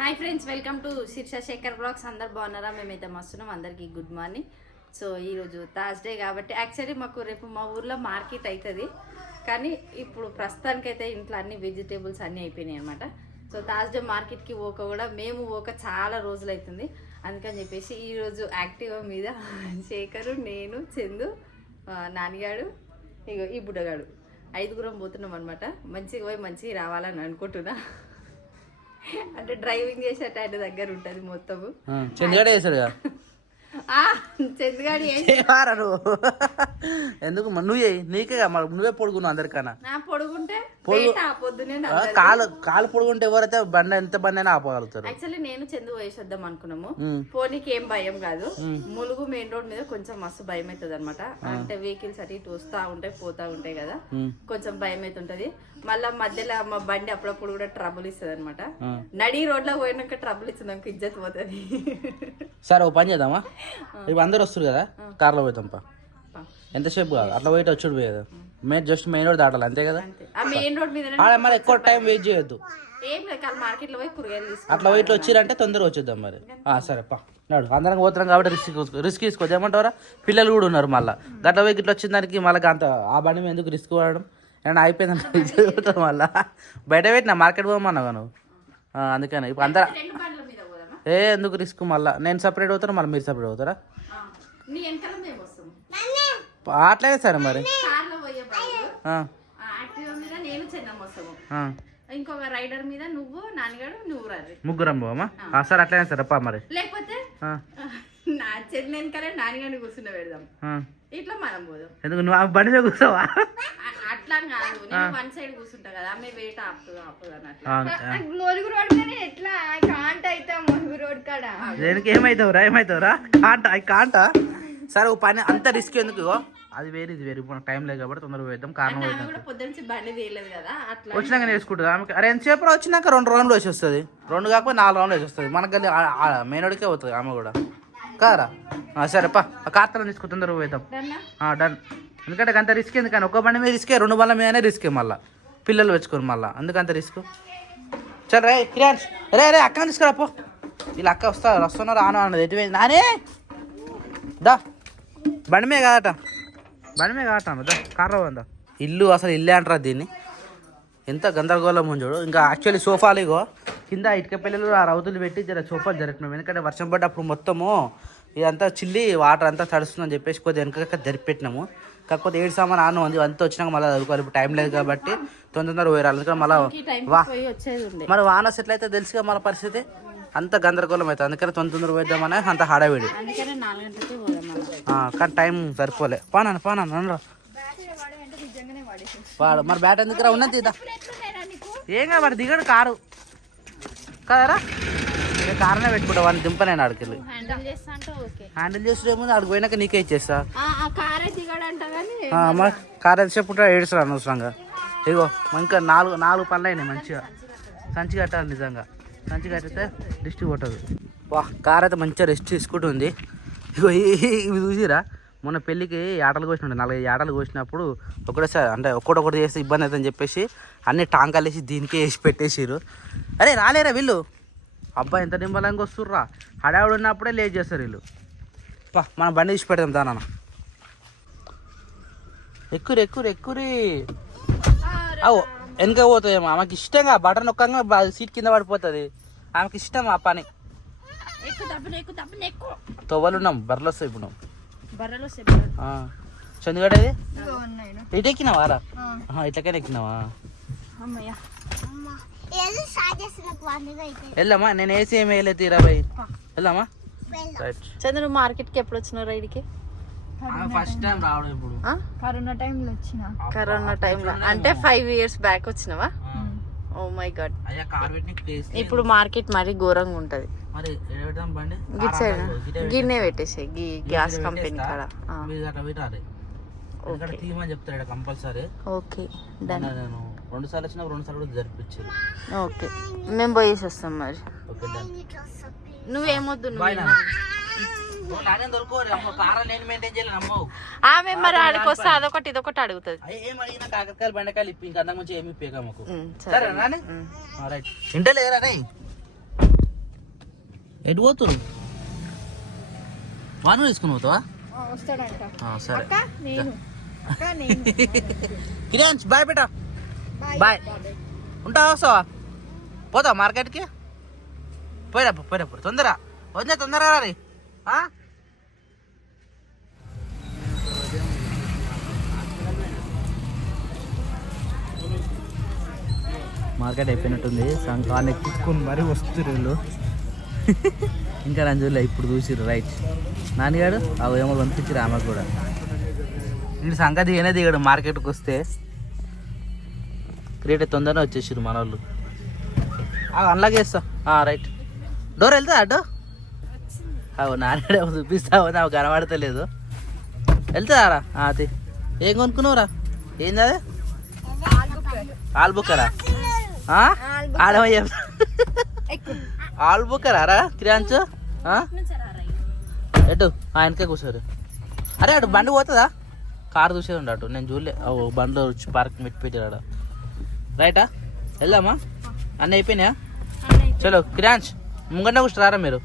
Hi friends, welcome to Shirsha Shekhar blogs. అందరు బాగున్నారా? మేమైతే మస్తున్నాం. అందరికీ గుడ్ మార్నింగ్. సో ఈరోజు థర్స్డే కాబట్టి యాక్చువల్లీ మాకు రేపు మా ఊర్లో మార్కెట్ అవుతుంది, కానీ ఇప్పుడు ప్రస్తుతానికైతే ఇంట్లో అన్ని వెజిటేబుల్స్ అన్నీ అయిపోయినాయి అనమాట. సో థర్స్డే మార్కెట్కి కూడా మేము చాలా రోజులు అవుతుంది. అందుకని చెప్పేసి ఈరోజు యాక్టివా మీద శేఖరు, నేను, చందు, నానిగాడు, ఇగో ఈ బుడ్డగాడు ఐదుగురం పోతున్నాం అనమాట. మంచిగా పోయి మంచిగా రావాలని అనుకుంటున్నా. అంటే డ్రైవింగ్ చేసేట ఆయన దగ్గర ఉంటది మొత్తము. చంద్రగాడు వేసాడు చంద్రగాడు ఎందుకు నువ్వు నీకే నువ్వే పొడుగున్నావు అందరికన్నా. పొడుగుంటే పొద్దునే కాలు పొడుగుంటే ఎవరైతే బండి ఎంత బండి అయినా ఆపగలుగుతారు. యాక్చువల్లీ నేను చందు వేసేద్దాం అనుకున్నాము. పోనీకి ఏం భయం కాదు. ములుగు మెయిన్ రోడ్ మీద కొంచెం మస్తు భయం అవుతుంది అనమాట. అంటే వెహికల్స్ అటు ఇటు వస్తా ఉంటాయి పోతా ఉంటాయి కదా, కొంచెం భయం అవుతుంటది. మళ్ళా మధ్యలో మా బండి అప్పుడప్పుడు కూడా ట్రబుల్ ఇస్తుంది అనమాట. నడి రోడ్ లో పోయినాక ట్రబుల్ ఇస్తుంది, ఇజ్జత్ పోతుంది. సరే ఓ పని చేద్దామా, ఇప్పుడు అందరు వస్తారు కదా కార్లో పోతాంపా. ఎంతసేపు కాదు అట్లా పోయి వచ్చుడు పోయేది. జస్ట్ మెయిన్ రోడ్ దాటాలి అంతే కదా. మెయిన్ రోడ్ మీద మరి ఎక్కువ టైం వెయిట్ చేయొద్దు. ఏం లేదు, మార్కెట్ లో పోయి కూరగాయలు అట్లా పోయి ఇట్లా వచ్చిరంటే తొందరగా వచ్చేద్దాం మరి. సరే పా నాడు అందరం పోతున్నాం కాబట్టి రిస్క్ తీసుకోవద్దు. ఏమంటారా, పిల్లలు కూడా ఉన్నారు. మళ్ళీ గట్ల పోయి ఇట్లా వచ్చిన దానికి మళ్ళీ అంత ఆ బండి మీద ఎందుకు రిస్క్ పడడం. ఏమన్నా అయిపోయిందంటే మళ్ళీ బయట పెట్టినా మార్కెట్ పోమన్నావు నువ్వు. అందుకని ఇప్పుడు అందరూ ఎందుకు రిస్క్. మళ్ళీ నేను సపరేట్ అవుతాను, మళ్ళీ మీరు సపరేట్ అవుతారా? అట్లనే సరే మరి. ఇంకొక రైడర్ మీద నువ్వు, నాన్నగాడు, నువ్వు రండి, ముగ్గురం పోవమ్మా. సరే అట్లనే సరే పా మరి. లేకపోతే చెల్లి వెనకాలే నాన్నగారిని కూర్చుని పెడదాం, ఇట్లా మనం పోదాం. ఎందుకు నువ్వు బండి మీద కూర్చోవా? అట్లా కాదు, నేను వన్ సైడ్ కూర్చుంటా కదా, ఆమె వెయిట్ ములుగు రోడ్ మీద ఎట్లా కాంట అయితే ములుగు రోడ్ కాడ దేనికి ఏమైతావురా కాంట. సరే ఓ పని అంత రిస్క్ ఎందుకు, అది వేరే ఇది వేరే. మనకు టైం లేదు కాబట్టి తొందరగా పోయిద్దాం. కారణం వచ్చినాక నేర్చుకుంటుంది ఆమె. అరే ఎంతసేపు వచ్చినాక 2 రౌండ్లు వచ్చి వస్తుంది, 2 కాకపోతే 4 రౌండ్లు వచ్చి వస్తుంది. మనకు మెయిన్ రోడ్కే పోతుంది ఆమె కూడా కారా. సరే పా ఆ కార్తలో తీసుకు తొందరగా పోయిద్దాం. డన్. ఎందుకంటే అంత రిస్క్ ఎందుకని, ఒక బండి మీద రిస్కే, 2 బండ్ల మీదనే రిస్కే. మళ్ళీ పిల్లలు పెంచుకోరు మళ్ళీ, అందుకంత రిస్క్. సరే రే కిరాన్స్, రే అక్కని తీసుకురా పో. వీళ్ళు అక్క వస్తున్నారు ఆన అన్నది ఎటువైంది నానే. దా బండి మీద కాదట, బండి మీద కాదట దా కార్లో ఉందా. ఇల్లు అసలు ఇల్లే అంటారా దీన్ని, ఎంత గందరగోళం ఉంచాడు. ఇంకా యాక్చువల్లీ సోఫాలు ఇగో కింద ఇటుక పిల్లలు ఆ రౌతులు పెట్టి సోఫాలు జరుగుతున్నాం. ఎందుకంటే వర్షం పడ్డప్పుడు మొత్తము ఇదంతా చిల్లి వాటర్ అంతా తడుస్తుందని చెప్పేసి కొద్దిగా వెనక జరిపెట్టినాము. కాకపోతే 7 సామాన్ ఆన ఉంది, అంతా వచ్చినాక మళ్ళీ చదువుకోవాలి. ఇప్పుడు టైం లేదు కాబట్టి తొందరగా పోయాలి. అందుకని మళ్ళీ మరి వాన సెటిల్ అయితే తెలుసుగా మళ్ళీ పరిస్థితి అంత గందరగోళం అవుతుంది. అందుకని తొందరగా పోయిద్దామని అంత హడావిడి. కానీ టైం సరిపోలే. పానా వాడు మరి బ్యాట్ ఎందుకు రా ఉన్నది తీద్దా. ఏం కాదు వాడు దిగడు కారు కదరా, కారణే పెట్టుకుంటా వాడిని దింపలేను. ఆడికెళ్ళి హ్యాండిల్ చేస్తుంటే ముందు ఆడికి పోయినాక నీకే ఇచ్చేస్తా. మరి కార్ ఎంతసేపు ఏడుస్తారు అనవసరంగా. ఇగో ఇంకా 4 పనులు అయినాయి. మంచిగా సంచి కట్టాలి, నిజంగా సంచి కట్టితే దిష్టి కొట్టదు. వా కార్ అయితే మంచిగా రెస్ట్ తీసుకుంటుంది. ఇగో ఇవి చూసిరా, మొన్న పెళ్ళికి ఆటలు కోసినాడు, 4-5 ఆటలు కోసినప్పుడు ఒకటేసారి అంటే ఒక్కొక్కటి చేస్తే ఇబ్బంది అవుతుందని చెప్పేసి అన్ని టాంకాలు వేసి దీనికే వేసి పెట్టేసిరు. అరే రాలేరా వీళ్ళు, అబ్బాయి ఎంత నింబలంగా వస్తుర్రా. హడావుడు ఉన్నప్పుడే లేట్ చేస్తారు వీళ్ళు. మన బండి తీసి పెడదాం దానా. ఎక్కురి అవు వెనక పోతాయేమో. ఆమెకి ఇష్టంగా బటన్ నొక్కంగా సీట్ కింద పడిపోతుంది. ఆమెకి ఇష్టం ఆ పని. తొవ్వలున్నాం, బర్రెలు వస్తాయి ఇప్పుడు. చందుగడేది ఇటు ఎక్కినావా రా, ఇట్లకైనా ఎక్కినావా? వెళ్దామా, నేను ఏసీ ఏమి వేయలేదు తీరా బాయ్. వెళ్దామా. చంద్ర మార్కెట్ కి ఎప్పుడు వచ్చినావు రైడ్కి? ఫస్ట్ టైం రావడం ఇప్పుడు కరోనా టైంలో వచ్చిన. కరోనా టైంలో అంటే 5 years బ్యాక్ వచ్చినావా? Oh my god. ఇప్పుడు మార్కెట్ మరీ ఘోరంగా ఉంటది. గిన్నె పెట్టేసాయి గ్యాస్ కంపెనీ కాడ. చెప్తాడు కంపల్సరీ. Okay done. 2 సార్లు వచ్చినా 2 సార్లు కూడా జరిపించారు. ఓకే మేము పోయేసి వస్తాం మరి. నువ్వేమొద్దు, ఆమె మరి ఆడికి వస్తే అదొకటి ఇదొకటి అడుగుతుంది. కాకరకాయలు బెండకాయలు ఇప్పి ఇంకా అంతకు ముందు ఏమి ఇప్పేగా మాకు. ఇంటే లేరా ఎటు పోతురు వాను తీసుకుని పోతావా వస్తాడంట సరే అక్క నేను అక్క నేను కిరాన్స్ బాయ్ బేటా బాయ్ ఉంటావా వస్తావా పోతావా మార్కెట్కి పోయినప్పుడు తొందరగా రీ మార్కెట్ అయిపోయినట్టుంది సంకాన్ని ఎక్కించుకొని మరీ వస్తున్నారు వీళ్ళు ఇంకా రంజులే ఇప్పుడు చూసిర్రు రైట్ నాన్నగాడు అవి ఏమో పంపించారు ఆమెకు కూడా వీడు సంగతి ఏనే దిగాడు మార్కెట్కి వస్తే క్రియేట్ తొందరగా వచ్చేసారు మన వాళ్ళు అన్లాగ్ చేస్తా రైట్ డోర్ వెళ్తా అటు అవు నాన్నగాడే చూపిస్తావు నాకు కనబడతలేదు వెళ్తారా అది ఏం కొనుక్కున్నావురా ఏంది అదే ఆల్ బుక్కరా ఆడమయ్య ఆల్ బుక్కరా రా కిరాన్స్ ఎటు ఆయనకే కూర్చోరు అరే అటు బండి పోతుందా కారు చూసేది ఉండు అటు నేను చూడలే బండిలో వచ్చి పార్క్ పెట్టాడు రైటా వెళ్దామా అన్నీ అయిపోయినాయా చలో కిరాన్స్ ముంగంటే కూర్చోరారా మీరు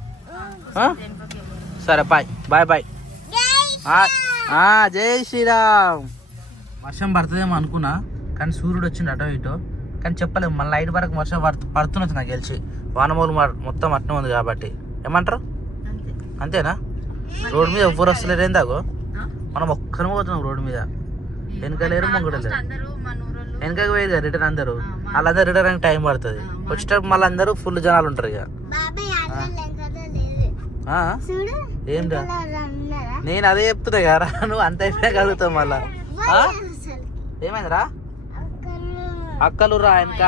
సరే బాయ్ బాయ్ బాయ్ జై శ్రీరామ్ వర్షం పడుతుందేమో అనుకున్నా కానీ సూర్యుడు వచ్చిండు అటో ఇటో కానీ చెప్పలేము మన లైట్ వరకు వర్షం పడుతున్నది నాకు గెలిచి వానమూలు మొత్తం అట్నే ఉంది కాబట్టి ఏమంటారు అంతేనా రోడ్డు మీద ఎవ్వరు వస్తలేరు ఏందాగో మనం ఒక్కనే పోతున్నాం రోడ్డు మీద వెనక లేరు ముంగడ లేరు వెనకకి పోయేది రిటర్న్ అందరూ వాళ్ళందరూ రిటర్న్ టైం పడుతుంది వచ్చేటప్పుడు మళ్ళీ అందరూ ఫుల్ జనాలు ఉంటారు ఇక ఏంటా నేను అదే చెప్తున్నా కదా నువ్వు అంత అయిపోయాక అడుగుతావు మళ్ళా ఏమైందిరా అక్కలు రా వెనక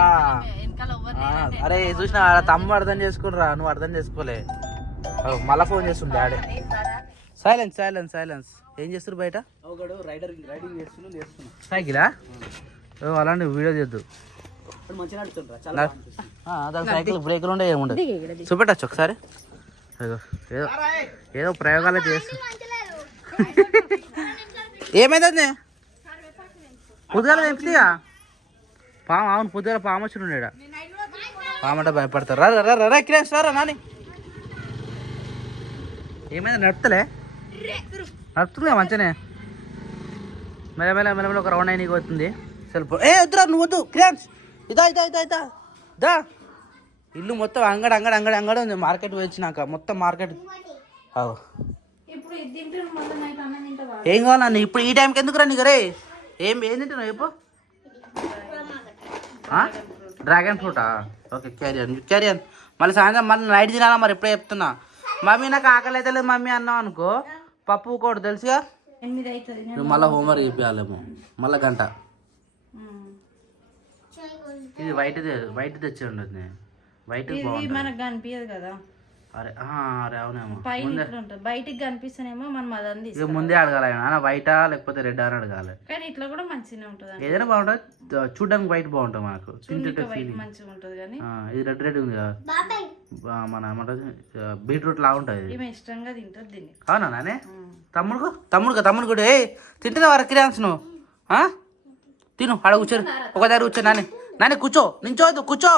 అరే చూసిన తమ్ముడు అర్థం చేసుకుని నువ్వు అర్థం చేసుకోలే మళ్ళా ఫోన్ చేస్తుండే డాడీ సైలెన్స్ ఏం చేస్తారు బయట సైకిలా అలాంటి వీడియో చేద్దు దాని సైకిల్ బ్రేక్ ఉండే ఏముండదు చూపెట్టచ్చు ఒకసారి ఏదో ప్రయోగాలు చేస్తు ఏమైంది పొద్దుగాల తెంపిగా పాము అవును పొద్దుగాల పాము వచ్చి ఉండేడా పామంటే భయపడతారు రా కిరాన్స్ రా నాని ఏమైంది నడుపుతుందిగా మంచిగానే మెల్ల ఒక రౌండ్ అయినకి వస్తుంది సెల్ఫ్ వద్దురా నువ్వు వద్దు కిరాన్స్ ఇదా దా ఇల్లు మొత్తం అంగడి ఉంది మార్కెట్ వచ్చినాక మొత్తం మార్కెట్ ఏం కావాలన్నా ఇప్పుడు ఈ టైంకి ఎందుకు రా నీకు రే ఏం తింటున్నావు చెప్పు డ్రాగన్ ఫ్రూటా ఓకే క్యారియన్ మళ్ళీ సాయంత్రం మళ్ళీ నైట్ తినాలా మరి ఎప్పుడే చెప్తున్నా మమ్మీ నాకు ఆకలి అయితే లేదు మమ్మీ అన్నావు అనుకో పప్పు కూడా తెలుసుగా మళ్ళీ హోంవర్క్ ఇప్పించాలేమో మళ్ళీ గంట ఇది వైట్ తెచ్చి ఉండదు వైట్ మనకు కనిపించదు కదా అరే అవునేమో బయటికి కనిపిస్తేనేమో మనం అదంది ఇక ముందే అడగాలి వైటా లేకపోతే రెడ్ అని అడగాలి కానీ ఇట్లా కూడా మంచిగానే ఉంటుంది ఏదైనా బాగుంటుంది చూడడానికి వైట్ బాగుంటుంది మనకు తింటుంటే ఫీలింగ్ మంచిగా ఉంటుంది కానీ ఇది రెడ్ ఉంది కదా మన ఏమంటుంది బీట్రూట్ లాగా ఉంటుంది ఇష్టంగా తింటుంది దీన్ని అవునా నానే తమ్ముడు కూడా ఏ తింటున్నా వారు కిరాన్స్ నువ్వు తిను ఆడ కూర్చోరు ఒక దగ్గర కూర్చో నాని కూర్చో నించోవద్దు కూర్చో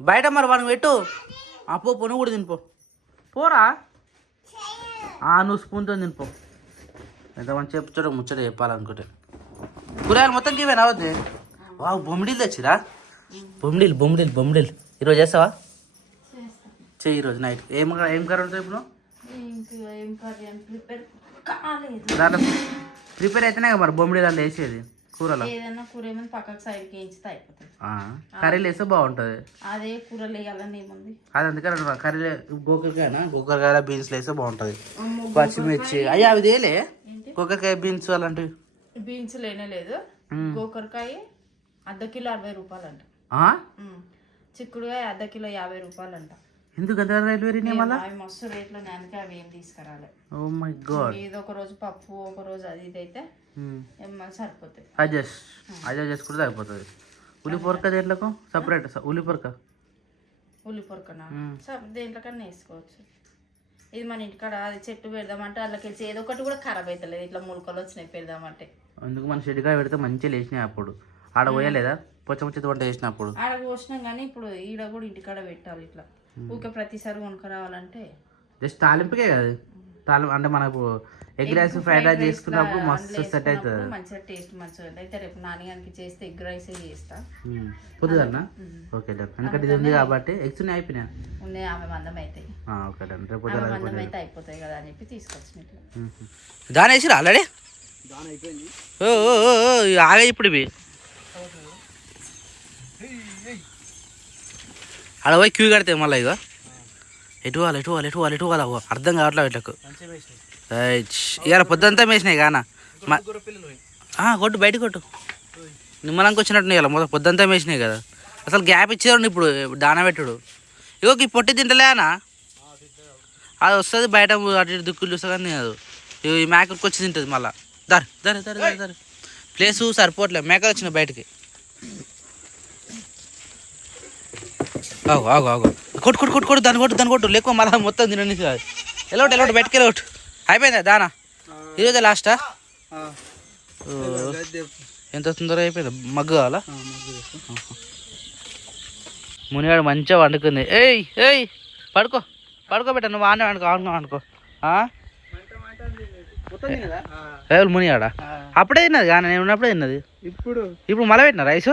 బయట మరి వాడిని పెట్టు పో నువ్వు కూడా తినిపో పోరా నువ్వు స్పూన్తో తినిపో ఎంత మంచి చెప్తాడో ముచ్చట చెప్పాలనుకుంటే కూరగాయలు మొత్తం ఇవే నవ్వద్దు బొమ్మిడిలు తెచ్చిరా బొమ్మిడిలు ఈరోజు చేస్తావా చెయ్యి ఈరోజు నైట్ ఏం కర్రీ ఉంటుంది ఇప్పుడు దాంట్లో ప్రిపేర్ అయితేనే కదా మరి బొమ్మిడి దాంట్లో వేసేది కూరలో ఏదైనా కూర ఏమైనా పక్కకు సైడ్కి వేయించితే అయిపోతుంది కర్రీలు వేస్తే బాగుంటుంది అదే కూరలు వేయాలని ఏముంది అది అందుకని కర్రీలు గోకరకాయ బీన్స్ వేస్తే బాగుంటుంది పచ్చిమిర్చి అయ్యా అవి తేలే గోకరకాయ బీన్స్ అలాంటివి బీన్స్ లేనేలేదు గోకరకాయ అర్ధ కిలో 60 రూపాయలు అంట చిక్కుడుకాయ అర్ధ కిలో 50 రూపాయలు అంట ఎందుకు అంత రేట్ పెరిగినాయి మళ్ళీ అవి మస్తు రేట్లు అందుకే అవి ఏం తీసుకురాలి ఓ మై గాడ్ ఏదో ఒక రోజు పప్పు ఒక రోజు అది ఇది అయితే ఏమన్నా సరిపోతాయి అడ్జస్ట్ చేసుకుంటే సరిపోతుంది ఉల్లిపొరక దేంట్లకు సపరేట్ ఉల్లిపొరకనా దేంట్లోకన్నా వేసుకోవచ్చు ఇది మన ఇంటికాడ అది చెట్టు పెడదామంటే అందులోకి వెళ్ళి ఏదో ఒకటి కూడా ఖరాబ్ అవుతలేదు ఇట్లా ములకలు వచ్చినాయి పెడదామంటే అందుకు మన చెట్టుకాయ పెడితే మంచిగా లేచినాయి అప్పుడు ఆడ పోయలేదా పొచ్చముచ్చి వంట చేసినప్పుడు ఆడ పోసినాం కానీ ఇప్పుడు ఈడ కూడా ఇంటికాడ పెట్టాలి ఇట్లా ఊకే ప్రతిసారి కొనుక్కరావాలంటే జస్ట్ తాలింపుకే కదా తాలింపు అంటే మనకు ఎగ్ రైస్ ఫ్రైడ్ రైస్ చేసుకున్నప్పుడు మస్తు సెట్ అవుతుంది మంచిగా టేస్ట్ మంచిగా ఉంటుంది. అయితే రేపు నాన్నగారికి చేస్తే ఎగ్ రైసే చేస్తా పొద్దుదన్నా ఓకే డన్. ఎందుకంటే ఇది ఉంది కాబట్టి ఎగ్స్ అయిపోయినాయి ఉన్నాయి, ఆమె మందం అవుతాయి. Okay done. రేపు మందం అయితే అయిపోతాయి కదా అని చెప్పి తీసుకొచ్చిన ఇట్లా. దాని వేసిరా ఆల్రెడీ ఓ ఆగా ఇప్పుడు ఇవి అలా పోయి క్యూ కడతాయి మళ్ళీ ఇక ఎటు వాళ్ళు ఎటు వాళ్ళు ఎటు వాళ్ళు ఎటు వాళ్ళు అర్థం కావట్లేదు వీళ్ళకు. ఇవాళ పొద్దుంతా మేసినాయి కానా కొట్టు బయట కొట్టు నిమ్మలంకి వచ్చినట్టు ఇలా మొదటి పొద్దుంతా మేసినాయి కదా. అసలు గ్యాప్ ఇచ్చేవాడు ఇప్పుడు దాన పెట్టుడు. ఇగో ఈ పొట్టి తింటలేనా అది వస్తుంది బయట అటు ఇటు దుక్కులు చూస్తా కానీ అది ఈ మేకకి వచ్చి తింటుంది మళ్ళీ. దరి దరి దరి దరి దరి ప్లేసు సరిపోవట్లేదు మేకలు వచ్చిన బయటకి. ఆగు ఆగు ఆగు కొట్టు కొట్టు కొట్టు కొట్టు దాన్ని కొట్టు లేకపోతే మళ్ళీ మొత్తం తినని ఎలవట్టు ఎలవట్టు బయటకి వెళ్ళవట్టు. అయిపోయిందా దానా ఈరోజే లాస్టా? ఎంత తొందరగా అయిపోయింది మగ్గు కావాలా? మునిగాడు మంచిగా వండుకుంది. ఏయ్ ఏయ్ పడుకో పడుకోబెట్ట నువ్వు ఆనే అనుకో అనుకో ఎవరు మునిగాడా? అప్పుడే తిన్నది కానీ నేను ఉన్నప్పుడే తిన్నది. ఇప్పుడు మళ్ళీ పెట్టినా రైసు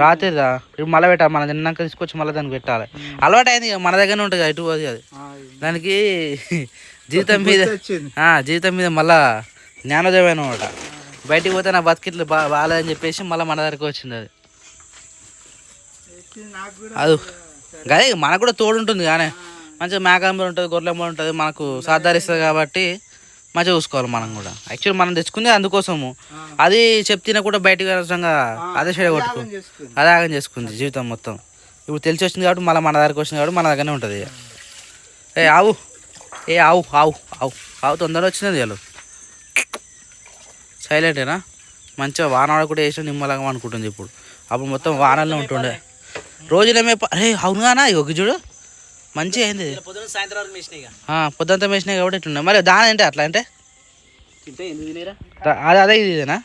రాత్రిదా ఇప్పుడు మళ్ళీ పెట్టాలి. మన తిన్నాక తీసుకొచ్చి మళ్ళీ దానికి పెట్టాలి. అలవాటు అయింది మన దగ్గరనే ఉంటుంది ఇటు పోది అది దానికి జీవితం మీద మళ్ళా జ్ఞానోదయం అనమాట. బయటికి పోతే నా బతికిట్లు బాగాలేదని చెప్పేసి మళ్ళీ మన దగ్గరికి వచ్చింది అది. అది అదే మనకు కూడా తోడు ఉంటుంది కానీ మంచిగా మేకంబర్ ఉంటుంది గొర్రెంబర్ ఉంటుంది మనకు సాధారిస్తుంది కాబట్టి మంచిగా చూసుకోవాలి మనం కూడా. యాక్చువల్లీ మనం తెచ్చుకుంది అందుకోసము అది చెప్తున్నా కూడా బయటకు అనవసరంగా అదే షేడ కొట్టుకో అదే ఆగం చేసుకుంది జీవితం మొత్తం. ఇప్పుడు తెలిసి వచ్చింది కాబట్టి మళ్ళీ మన దగ్గరికి వచ్చింది కాబట్టి మన దగ్గరనే ఉంటుంది. ఆవు ఆవు ఆవు ఆవు ఆవు తొందరగా వచ్చినది వాళ్ళు సైలెంటేనా మంచిగా వాన కూడా వేసిన నిమ్మలంగా అనుకుంటుంది. ఇప్పుడు అప్పుడు మొత్తం వానల్లో ఉంటుండే రోజులేమే. అరే అవునుగానా ఇక చూడు మంచిగా అయింది పొద్దుంతా మేసినాయి కాబట్టి ఇట్లున్నాయి. మరి దాని ఏంటి అట్లా అంటే అదే అదే ఇదేనా?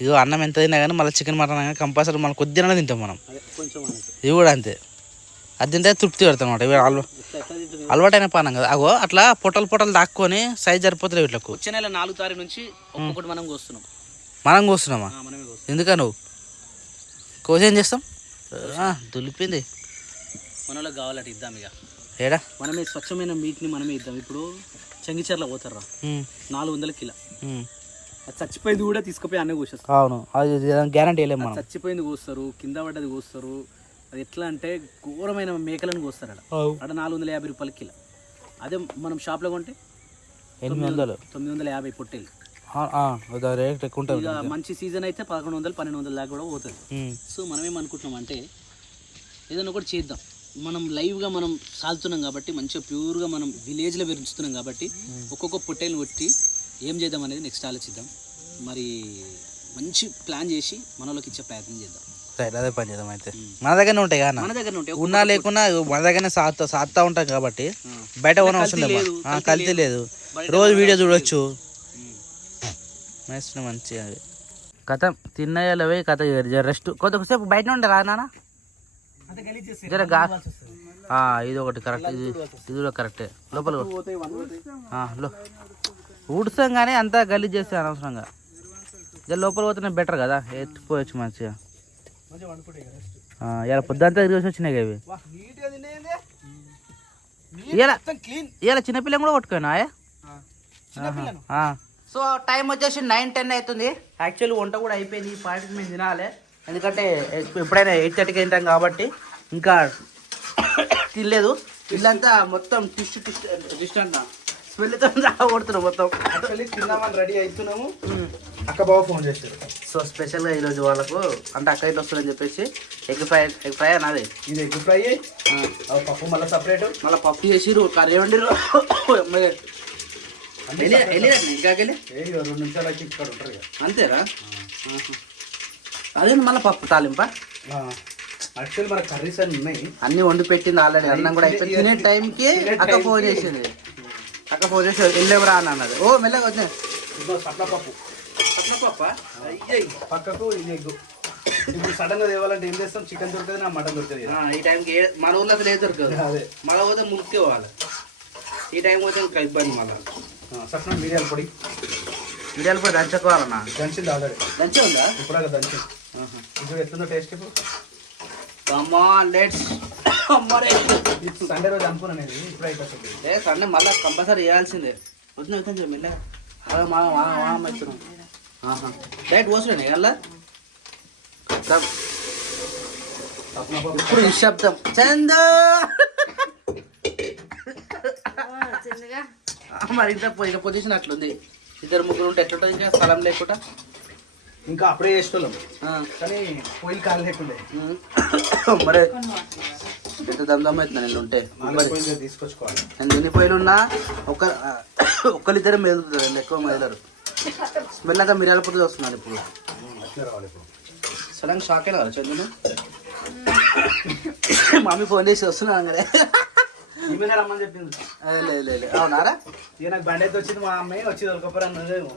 ఇదిగో అన్నం ఎంత తిన్నా కానీ మళ్ళీ చికెన్ మటన్ కానీ కంపల్సరీ మనం కొద్దిగా తింటాం మనం. ఇవి కూడా అంతే అది తింటే తృప్తి పెడతాం అనమాట. ఇవి అలవాటైన పానం కదా. అగో అట్లా పొట్టలు దాక్కొని సైజ్ సరిపోతుంది వీటికి. వచ్చే నెల 4 తారీఖు నుంచి ఒక్కొక్కటి మనం కోస్తున్నామా? ఎందుకా నువ్వు కోసి ఏం చేస్తాం? దులిపింది మనలో కావాలంటే ఇద్దాం ఇక ఏడా మనమే స్వచ్ఛమైన మీట్ని మనమే ఇద్దాం. ఇప్పుడు చెంగిచెర్ల పోతారా 400 కిలో అది చచ్చిపోయింది కూడా తీసుకుపోయి అన్నీ కోసేస్తారు. అవును అది గ్యారంటీ వెళ్ళాం మనం. చచ్చిపోయింది కోస్తారు, కింద పడ్డది కోస్తారు. అది ఎట్లా అంటే ఘోరమైన మేకలను కోస్తారు అక్కడ 450 రూపాయల కిలో. అదే మనం షాప్లో కొంటే 950 పొట్టేలు. రేట్ ఎక్కువ ఉంటుంది. ఇక మంచి సీజన్ అయితే 1100-1200 దాకా కూడా పోతుంది. సో మనం ఏమనుకుంటున్నాం అంటే ఏదైనా ఒకటి చేద్దాం. మనం లైవ్గా మనం సాగుతున్నాం కాబట్టి మంచిగా ప్యూర్గా మనం విలేజ్లో పెంచుతున్నాం కాబట్టి ఒక్కొక్క పొట్టేలు కొట్టి ఏం చేద్దాం అనేది నెక్స్ట్ ఆలోచిద్దాం. మరి మంచి ప్లాన్ చేసి మనలోకి ఇచ్చే ప్రయత్నం చేద్దాం. రైట్ అదే పని చేద్దాం. అయితే మన దగ్గరనే ఉంటాయి కదా, మన దగ్గర ఉంటాయి. ఉన్నా లేకున్నా మన దగ్గరనే సాగుతా ఉంటాం కాబట్టి బయట కొన అవసరం లేదు, కల్తీ లేదు. రోజు వీడియో చూడొచ్చు. మంచిగా కథ తిన్నయ్యలవే కథ రెస్ట్ కొద్దిసేపు బయట ఉండే రా నాన్న జరగా. ఇది ఒకటి కరెక్ట్, ఇది కూడా కరెక్టే. లోపల ఊడ్స్తాం కానీ అంతా గలీజ్ చేస్తే అనవసరంగా. జర లోపల పోతేనే బెటర్ కదా, ఎత్తిపోవచ్చు మంచిగా. ఇలా పొద్దుంతా తిరిగి వచ్చినాయి ఇవి. ఇలా చిన్నపిల్లని కూడా కొట్టుకోనా? సో టైం వచ్చేసి 9-10 అవుతుంది. యాక్చువల్లీ వంట కూడా అయిపోయింది. ఈ పాటికి మేము తినాలి, ఎందుకంటే ఎప్పుడైనా 8:30కి తింటాం కాబట్టి ఇంకా తినలేదు. ఇల్లంతా మొత్తం టిస్ట్ అంట స్మెల్తో కొడుతున్నాం మొత్తం. యాక్చువల్లీ తిన్నామని రెడీ అవుతున్నాము. అక్క బావ ఫోన్ చేశారు. సో స్పెషల్గా ఈరోజు వాళ్ళకు అంటే అక్క ఇట్లా వస్తుందని చెప్పేసి ఎగ్ ఫ్రై నాది. ఇది ఎగ్ ఫ్రై, పప్పు మళ్ళీ సపరేట్, మళ్ళీ పప్పు చేసిరు, కర్రీ వండిరు. 2 నిమిషాలు అయితే ఇక్కడ ఉంటారు కదా. అంతేరా? అదే మళ్ళీ పప్పు తాలింపా. యాక్చువల్లీ మన కర్రీస్ అన్నీ ఉన్నాయి, అన్నీ వండి పెట్టింది ఆల్రెడీ. అన్నం కూడా అయిపోయింది. తినే టైంకి అక్క ఫోన్ చేసింది. అక్క ఫోన్ చేసి వెళ్ళేవరా అని అన్నది. ఓ మెల్లగా వచ్చా సట్ల పప్పు పప్ప పక్కకు ఇది ఎగ్గు. ఇప్పుడు సడన్ గా తేవాలంటే ఏం చేస్తాం? చికెన్ దొరుకుతుంది, నా మటన్ దొరుకుతుంది. ఈ టైంకి మన ఊర్లో అసలు ఏది దొరకదు. అదే మళ్ళీ పోతే మురికి పోవాలి. ఈ టైం పోతే ఇంకా ఇబ్బంది. మళ్ళీ సఫ్నం మిరియాల పొడి మిరియాల పొడి దంచుకోవాలన్నా. దంచింది ఆల్రెడీ, దంచి ఉందా? ఇప్పుడు దంచింది. ఇప్పుడు ఎట్లుందో టేస్ట్? ఇప్పుడు కమాన్ లెట్స్. సండే రోజు అనుకున్నాను నేను, ఇప్పుడు అయిపోతుంది. సండే మళ్ళీ కంపల్సరీ వేయాల్సిందే. వచ్చిన వచ్చిన మెల్ల అవుతున్నాం. డైరెక్ట్ పోసులేండి అలా. ఇప్పుడు నిశ్శబ్దం. చందు చిన్నగా మరి ఇంత ఇక పొజిషన్ అట్లుంది. ఇద్దరు ముగ్గురు ఉంటే ఎట్లుంటుంది ఇంకా స్థలం లేకుండా. ఇంకా అప్పుడే చేసుకోలేం కానీ పొయ్యిలు కాలు లేకుండే. మరి ఎంత దమ్దమ్ అవుతుంది నేను ఉంటే. పొయ్యిలు తీసుకొచ్చుకోవాలి. నేను ఎన్ని పొయ్యిలు ఉన్నా ఒక్కరిద్దరే మెదులుతుంది, ఎక్కువ మెదలరు. స్మెల్ అంతా మిరియాల పొడి వస్తున్నాను ఇప్పుడు. అట్లే రావాలి. ఇప్పుడు సడన్ షాక్ అయినా చందును. మమ్మీ ఫోన్ చేసి వస్తున్నాను కదా. ఈమెనే రమ్మని చెప్పింది. లేదు అవునారా? ఇక నాకు బండి అయితే వచ్చింది, మా అమ్మాయి వచ్చి దొరకపోరు అన్నదేమో.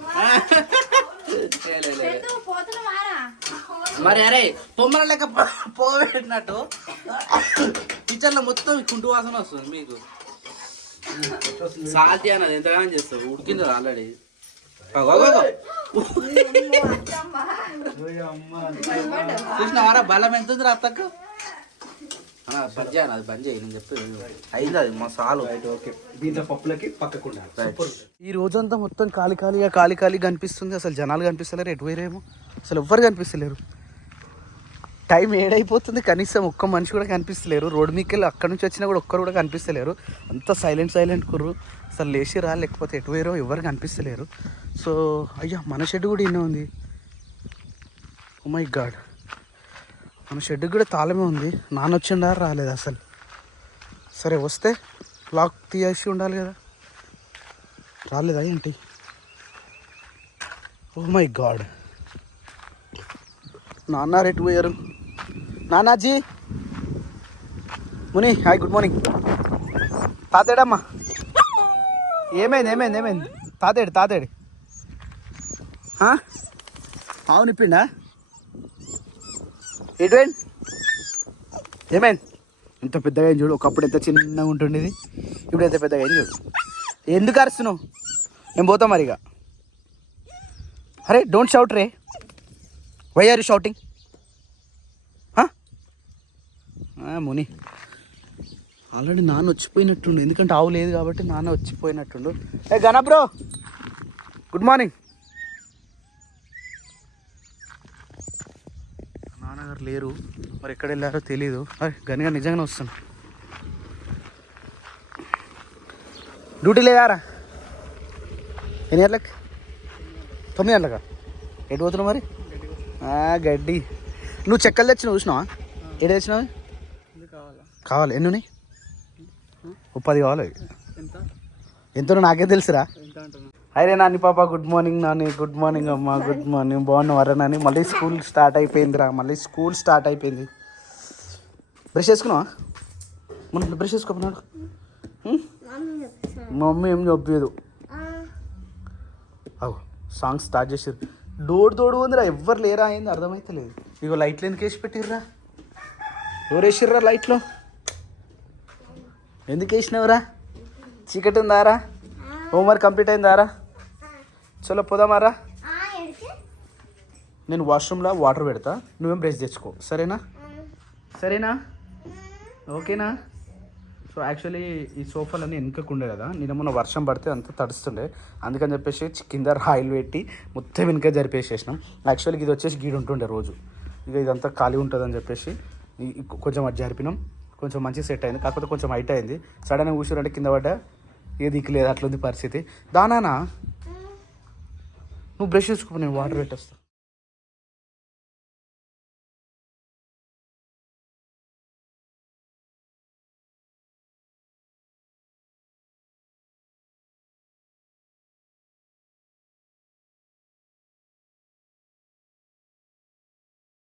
మరి అరే పొమ్మల లెక్క పోబెట్టినట్టు కిచెన్లో మొత్తం కుంటు వాసన వస్తుంది మీకు. సాధ్య అన్నది ఎంతగానో చేస్తావు, ఉడికింది ఆల్రెడీ. చూసినావారా బలం ఎంత ఉంది అత్తకు? బంద్ చేయను, అది బంద్ చేయి. నేను చెప్తే అయింది అది మా సాలు. ఓకే, దీంట్లో పప్పులకి పక్కకుండా. ఈ రోజంతా మొత్తం ఖాళీ కనిపిస్తుంది. అసలు జనాలు కనిపిస్తలేరు, ఎటు పోయారేమో అసలు ఎవ్వరు కనిపిస్తలేరు. టైం ఏడైపోతుంది, కనీసం ఒక్క మనిషి కూడా కనిపిస్తలేరు. రోడ్ మీదకి వెళ్ళి అక్కడి నుంచి వచ్చినా కూడా ఒక్కరు కూడా కనిపిస్తలేరు. అంతా సైలెంట్ కుర్రు. అసలు లేచి రా లేకపోతే ఎటు పోయారో ఎవరు కనిపిస్తలేరు. సో అయ్యా మన షెడ్ కూడా ఇన్నే ఉంది. ఓ మై గాడ్, మన షెడ్కి కూడా తాళమే ఉంది. నాన్న వచ్చిండా రాలేదు అసలు. సరే వస్తే లాక్ తీసి ఉండాలి కదా, రాలేదా ఏంటి? ఓ మై గాడ్, నాన్న రెట్ పోయారు. నానాజీ ముని హాయ్, గుడ్ మార్నింగ్. తాతేడమ్మా, ఏమైంది తాతేడు ఆవు నిప్పిండా? ఎటువంటి ఏమైంది? ఎంత పెద్దగా అయింది చూడు. ఒకప్పుడు ఎంత చిన్నగా ఉంటుండేది, ఇప్పుడు ఎంత పెద్దగా అయింది చూడు. ఎందుకు అరుస్తున్నావు? నేను పోతాం మరి ఇక. అరే డోంట్ షౌట్ రే, why are you shouting? Muni already నాన్న వచ్చిపోయినట్టుండు, ఎందుకంటే ఆవు లేదు కాబట్టి నాన్న వచ్చిపోయినట్టుండు. ఏ గనా బ్రో, గుడ్ మార్నింగ్. నాన్నగారు లేరు, మరి ఎక్కడ వెళ్ళారో తెలీదు. అరే గనిగా నిజంగానే వస్తాను. డ్యూటీ లేదారా? ఎన్ని గంటలకు? 9 గంటలకా? ఎటు పోతున్నావు మరి? గడ్డి. నువ్వు చెక్కలు తెచ్చినావు చూసినావా? ఎటు తెచ్చినావు? కావాలి. ఎన్ని ఉన్నాయి? 10 కావాలి. ఎంతో నాకే తెలుసురా. అరే నాని పాప, good morning Nani. Good morning అమ్మ, గుడ్ మార్నింగ్. బాగున్నావరా నాని? మళ్ళీ స్కూల్ స్టార్ట్ అయిపోయిందిరా, బ్రష్ చేసుకున్నావా? మన బ్రష్ చేసుకోపోయినాడు. మమ్మీ ఏం చెప్పలేదు. అవు సాంగ్ స్టార్ట్ చేసారు. దోడు ఉందిరా, ఎవ్వరు లేరా అయింది అర్థమైతలేదు. ఇగో లైట్లు ఎందుకు వేసి పెట్టిర్రా? ఎవరు వేసిర్రా లైట్లో? ఎందుకు వేసినావురా? చీకటి ఉందారా? Homework complete అయిందారా? చలో పోదామారా. నేను వాష్రూమ్లో వాటర్ పెడతా, నువ్వేం బ్రష్ తెచ్చుకో, సరేనా? ఓకేనా? సో యాక్చువల్లీ ఈ సోఫాలన్నీ వెనుకకుండే కదా, నిన్న మొన్న వర్షం పడితే అంతా తడుస్తుండే, అందుకని చెప్పేసి కింద రాయిలు పెట్టి మొత్తం వెనుక జరిపేసేసినాం. యాక్చువల్గా ఇది వచ్చేసి గీడు ఉంటుండే రోజు, ఇక ఇదంతా ఖాళీ ఉంటుందని చెప్పేసి కొంచెం అది జరిపినాం. కొంచెం మంచి సెట్ అయింది, కాకపోతే కొంచెం హైట్ అయింది. సడన్గా కూర్చోరంటే కింద పడ్డా ఏ దిక్కులేదు, అట్లుంది పరిస్థితి. దానా నువ్వు బ్రష్ చేసుకో, నేను వాటర్ పెట్టేస్తా.